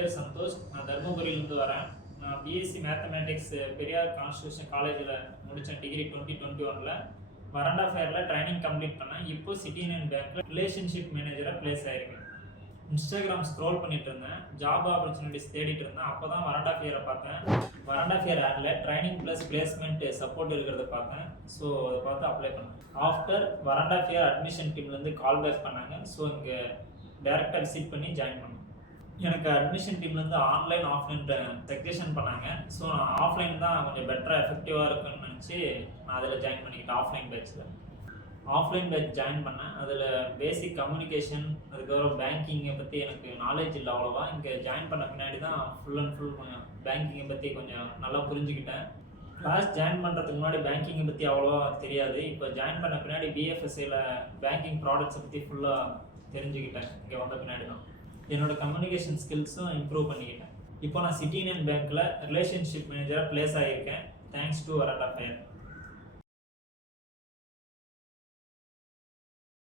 பேர் சந்தோஷ். நான் தர்மபுரியிலேருந்து வரேன். நான் பிஎஸ்சி மேத்தமேட்டிக்ஸ் பெரியார் கான்ஸ்டியூஷன் காலேஜில் முடித்தேன் டிகிரி 2021. வரண்டா ஃபேரில் ட்ரைனிங் கம்ப்ளீட் பண்ணேன். இப்போ சிட்டி யூனியன் பேங்க்கில் ரிலேஷன்ஷிப் மேனேஜராக ப்ளேஸ் ஆகிருக்கேன். இன்ஸ்டாகிராம் ஸ்க்ரோல் பண்ணிட்டு இருந்தேன், ஜாப் ஆப்பர்ச்சுனிட்டிஸ் தேடிட்டு இருந்தேன். அப்போ தான் வரண்டா ஃபேரை பார்த்தேன். வரண்டா ஃபேர் ஆடில் ட்ரைனிங் ப்ளஸ் பிளேஸ்மெண்ட் சப்போர்ட் இருக்கிறத பார்த்தேன். ஸோ அதை பார்த்து அப்ளை பண்ணேன். ஆஃப்டர் வரண்டா ஃபேர் அட்மிஷன் டீம்லேருந்து கால் பேக் பண்ணாங்க. ஸோ இங்கே டேரெக்டாக விசிட் பண்ணி ஜாயின் பண்ணேன். எனக்கு அட்மிஷன் டீம்லேருந்து ஆன்லைன் ஆஃப்லைன் சஜஷன் பண்ணாங்க. ஸோ நான் ஆஃப்லைன் தான் கொஞ்சம் பெட்டராக எஃபெக்டிவாக இருக்குன்னு நினச்சி நான் அதில் ஜாயின் பண்ணிக்கிட்டேன். ஆஃப்லைன் பேட்ச் ஜாயின் பண்ணேன். அதில் பேசிக் கம்யூனிகேஷன், அதுக்கப்புறம் பேங்கிங்கை பற்றி எனக்கு நாலேஜ் இல்லை அவ்வளோவா. இங்கே ஜாயின் பண்ண பின்னாடி தான் ஃபுல் அண்ட் ஃபுல் கொஞ்சம் பேங்கிங்கை பற்றி கொஞ்சம் நல்லா புரிஞ்சுக்கிட்டேன். கிளாஸ் ஜாயின் பண்ணுறதுக்கு முன்னாடி பேங்கிங்கை பற்றி அவ்வளோவா தெரியாது. இப்போ ஜாயின் பண்ண பின்னாடி பிஎஃப்எஸ்சியில் பேங்கிங் ப்ராடக்ட்ஸை பற்றி ஃபுல்லாக தெரிஞ்சுக்கிட்டேன். இங்கே வந்த பின்னாடி தான் என்னோட கம்யூனிகேஷன் ஸ்கில்ஸும் இம்ப்ரூவ் பண்ணிக்கிட்டேன். இப்போ நான் சிட்டி யூனியன் பேங்க்கில் ரிலேஷன்ஷிப் மேனேஜராக ப்ளேஸ் ஆகியிருக்கேன். தேங்க்ஸ் டு வரண்டா ஃபேர்.